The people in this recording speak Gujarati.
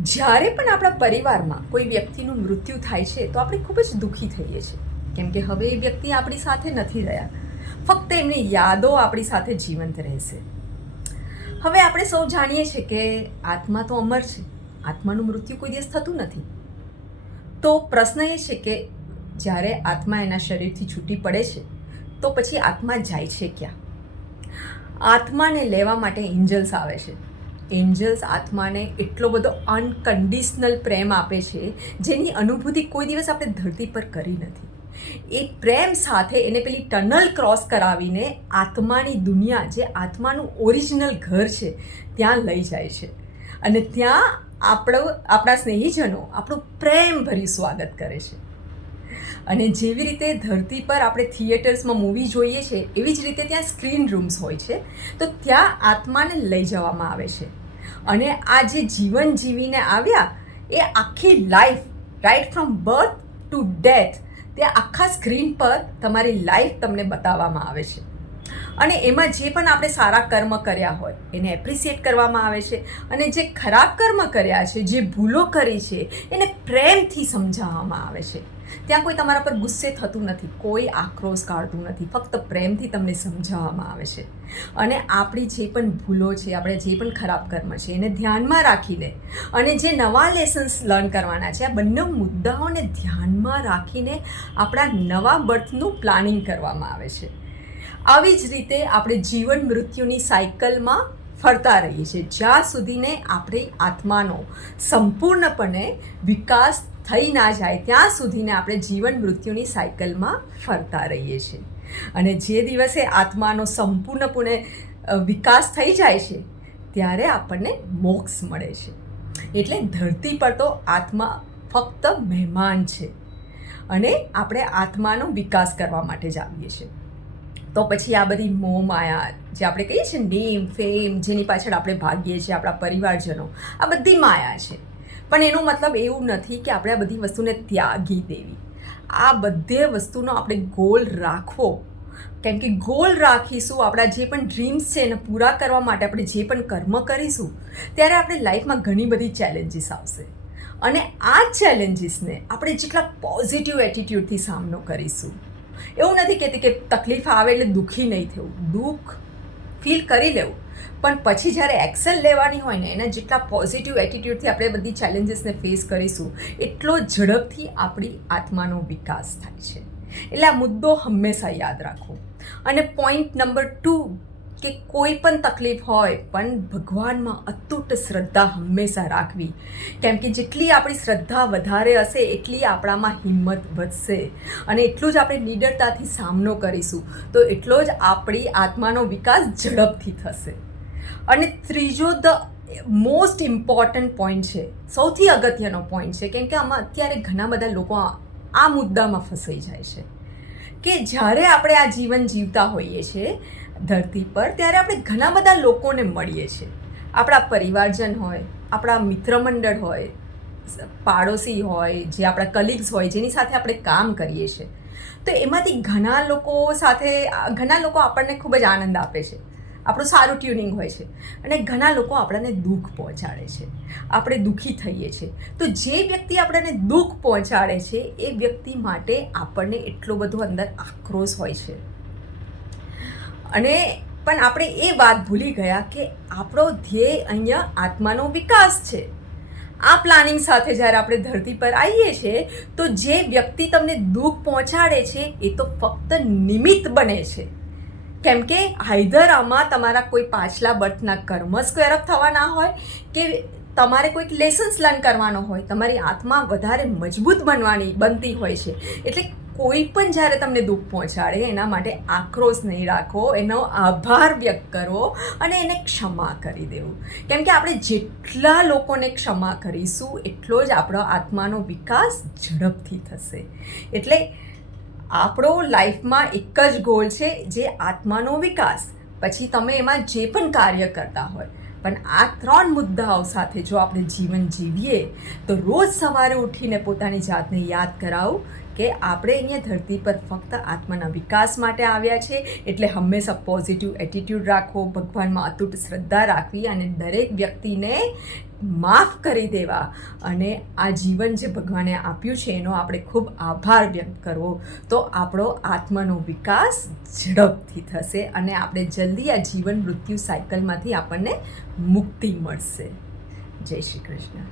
જ્યારે પણ આપણા પરિવારમાં કોઈ વ્યક્તિનું મૃત્યુ થાય છે, તો આપણે ખૂબ જ દુઃખી થઈએ છીએ. કેમ કે હવે એ વ્યક્તિ આપણી સાથે નથી રહ્યા. ફક્ત એમની યાદો આપણી સાથે જીવંત રહેશે. હવે આપણે સૌ જાણીએ છીએ કે આત્મા તો અમર છે. આત્માનું મૃત્યુ કોઈ દિવસ થતું નથી. તો પ્રશ્ન એ છે કે જ્યારે આત્મા એના શરીરથી છૂટી પડે છે, તો પછી આત્મા જાય છે ક્યાં? આત્માને લેવા માટે એન્જલ્સ આવે છે. એન્જલ્સ આત્માને એટલો બધો અનકન્ડિશનલ પ્રેમ આપે છે, જેની અનુભૂતિ કોઈ દિવસ આપણે ધરતી પર કરી નથી. એ પ્રેમ સાથે એને પેલી ટનલ ક્રોસ કરાવીને આત્માની દુનિયા, જે આત્માનું ઓરિજિનલ ઘર છે, ત્યાં લઈ જાય છે. અને ત્યાં આપણો, આપણા સ્નેહીજનો આપણું પ્રેમભર્યું સ્વાગત કરે છે. અને જેવી રીતે ધરતી પર આપણે થિયેટર્સમાં મૂવી જોઈએ છે, એવી જ રીતે ત્યાં સ્ક્રીન રૂમ્સ હોય છે, તો ત્યાં આત્માને લઈ જવામાં આવે છે. અને આ જે જીવન જીવીને આવ્યા, એ આખી life right from birth to death તે આખા સ્ક્રીન પર તમારી લાઈફ તમને બતાવવામાં આવે છે. અને એમાં જે પણ આપણે સારા કર્મ કર્યા હોય, એને એપ્રિસિએટ કરવામાં આવે છે. અને જે ખરાબ કર્મ કર્યા છે, જે ભૂલો કરી છે, એને પ્રેમથી સમજાવવામાં આવે છે. ત્યાં કોઈ તમારા પર ગુસ્સે થતું નથી, કોઈ આક્રોશ કાઢતું નથી, ફક્ત પ્રેમથી તમને સમજાવવામાં આવે છે. અને આપણી જે પણ ભૂલો છે, આપણે જે પણ ખરાબ કર્મ છે, એને ધ્યાનમાં રાખીને અને જે નવા લેસન્સ લર્ન કરવાના છે, આ બંને મુદ્દાઓને ધ્યાનમાં રાખીને આપણા નવા બર્થનું પ્લાનિંગ કરવામાં આવે છે. આવી જ રીતે આપણે જીવન મૃત્યુની સાયકલમાં ફરતા રહીએ છીએ. જ્યાં સુધીને આપણી આત્માનો સંપૂર્ણપણે વિકાસ થઈ ના જાય, ત્યાં સુધીને આપણે જીવન મૃત્યુની સાયકલમાં ફરતા રહીએ છીએ. અને જે દિવસે આત્માનો સંપૂર્ણપણે વિકાસ થઈ જાય છે, ત્યારે આપણને મોક્ષ મળે છે. એટલે ધરતી પર તો આત્મા ફક્ત મહેમાન છે. અને આપણે આત્માનો વિકાસ કરવા માટે જ આવીએ છીએ. તો પછી આ બધી મોહ માયા જે આપણે કહીએ છીએ નેમ ફેમ જેની પાછળ આપણે ભાગીએ છીએ આપણા પરિવારજનો, આ બધી માયા છે. પણ એનો મતલબ એવું નથી કે આપણે આ બધી વસ્તુને ત્યાગી દેવી. આ બધે વસ્તુનો આપણે ગોલ રાખવો. કેમ કે ગોલ રાખીશું, આપણા જે પણ ડ્રીમ્સ છે એને પૂરા કરવા માટે આપણે જે પણ કર્મ કરીશું, ત્યારે આપણે લાઈફમાં ઘણી બધી ચેલેન્જીસ આવશે. અને આ ચેલેન્જીસને આપણે જેટલા પોઝિટિવ એટીટ્યૂડથી સામનો કરીશું એવું નથી કહેતી કે તકલીફ આવે એટલે દુઃખી નહીં થવું. દુઃખ ફીલ કરી લેવું. પણ પછી જ્યારે એક્સેલ લેવાની હોય ને, એના જેટલા પોઝિટિવ એટીટ્યૂડથી આપણે બધી ચેલેન્જીસને ફેસ કરીશું, એટલો ઝડપથી આપણી આત્માનો વિકાસ થાય છે. એટલે આ મુદ્દો હંમેશા યાદ રાખો. અને પોઈન્ટ નંબર ટુ કે કોઈ પણ તકલીફ હોય, પણ ભગવાનમાં અતૂટ શ્રદ્ધા હંમેશા રાખવી. કેમ કે જેટલી આપણી શ્રદ્ધા વધારે હશે, એટલી આપણામાં હિંમત વધશે. અને એટલું જ આપણે નિડરતાથી સામનો કરીશું, તો એટલો જ આપણી આત્માનો વિકાસ ઝડપથી થશે. અને ત્રીજો ધ મોસ્ટ ઇમ્પોર્ટન્ટ પોઈન્ટ છે, સૌથી અગત્યનો પોઈન્ટ છે, કેમ કે આમાં અત્યારે ઘણા બધા લોકો આ મુદ્દામાં ફસાઈ જાય છે. કે જ્યારે આપણે આ જીવન જીવતા હોઈએ છીએ ધરતી પર, ત્યારે આપણે ઘણા બધા લોકોને મળીએ છીએ. આપણા પરિવારજન હોય, આપણા મિત્રમંડળ હોય પાડોશી હોય, જે આપણા કલીગ્સ હોય, જેની સાથે આપણે કામ કરીએ છીએ. તો એમાંથી ઘણા લોકો સાથે ઘણા લોકો આપણને ખૂબ જ આનંદ આપે છે. આપણું સારું ટ્યુનિંગ હોય છે. અને ઘણા લોકો આપણને દુઃખ પહોંચાડે છે. આપણે દુઃખી થઈએ છીએ. તો જે વ્યક્તિ આપણને દુઃખ પહોંચાડે છે, એ વ્યક્તિ માટે આપણને એટલો બધો અંદર આક્રોશ હોય છે. અને પણ આપણે એ વાત ભૂલી ગયા કે આપણો ધ્યેય અહીંયા આત્માનો વિકાસ છે. આ પ્લાનિંગ સાથે જ્યારે આપણે ધરતી પર આવીએ છીએ, તો જે વ્યક્તિ તમને દુઃખ પહોંચાડે છે, એ તો ફક્ત નિમિત્ત બને છે. કેમ કે હાઈધર તમારા કોઈ પાછલા બર્થના કર્મ સ્કવેરઅપ થવાના હોય કે તમારે કોઈક લેસન્સ લર્ન કરવાનો હોય, તમારી આત્મા વધારે મજબૂત બનવાની, બનતી હોય છે. એટલે કોઈ પણ જ્યારે તમને દુઃખ પહોંચાડે, એના માટે આક્રોશ નહીં રાખો, એનો આભાર વ્યક્ત કરો અને એને ક્ષમા કરી દેવું. કેમ કે આપણે જેટલા લોકોને ક્ષમા કરીશું, એટલો જ આપણો આત્માનો વિકાસ ઝડપથી થશે. એટલે આપણો લાઈફમાં એક જ ગોલ છે, જે આત્માનો વિકાસ. પછી તમે એમાં જે પણ કાર્ય કરતા હોય, પણ આ ત્રણ મુદ્દાઓ સાથે જો આપણે જીવન જીવીએ, તો રોજ સવારે ઉઠીને પોતાની જાતને યાદ કરાવું કે આપણે અહીંયા ધરતી પર ફક્ત આત્માના વિકાસ માટે આવ્યા છે, એટલે હંમેશા પોઝિટિવ એટીટ્યૂડ રાખવો ભગવાનમાં અતૂટ શ્રદ્ધા રાખવી અને દરેક વ્યક્તિને માફ કરી દેવા. અને આ જીવન જે ભગવાને આપ્યું છે, એનો આપણે ખૂબ આભાર વ્યક્ત કરવો. તો આપણો આત્માનો વિકાસ ઝડપથી થશે અને આપણે જલ્દી આ જીવન મૃત્યુ સાયકલમાંથી આપણને મુક્તિ મળશે. જય શ્રી કૃષ્ણ.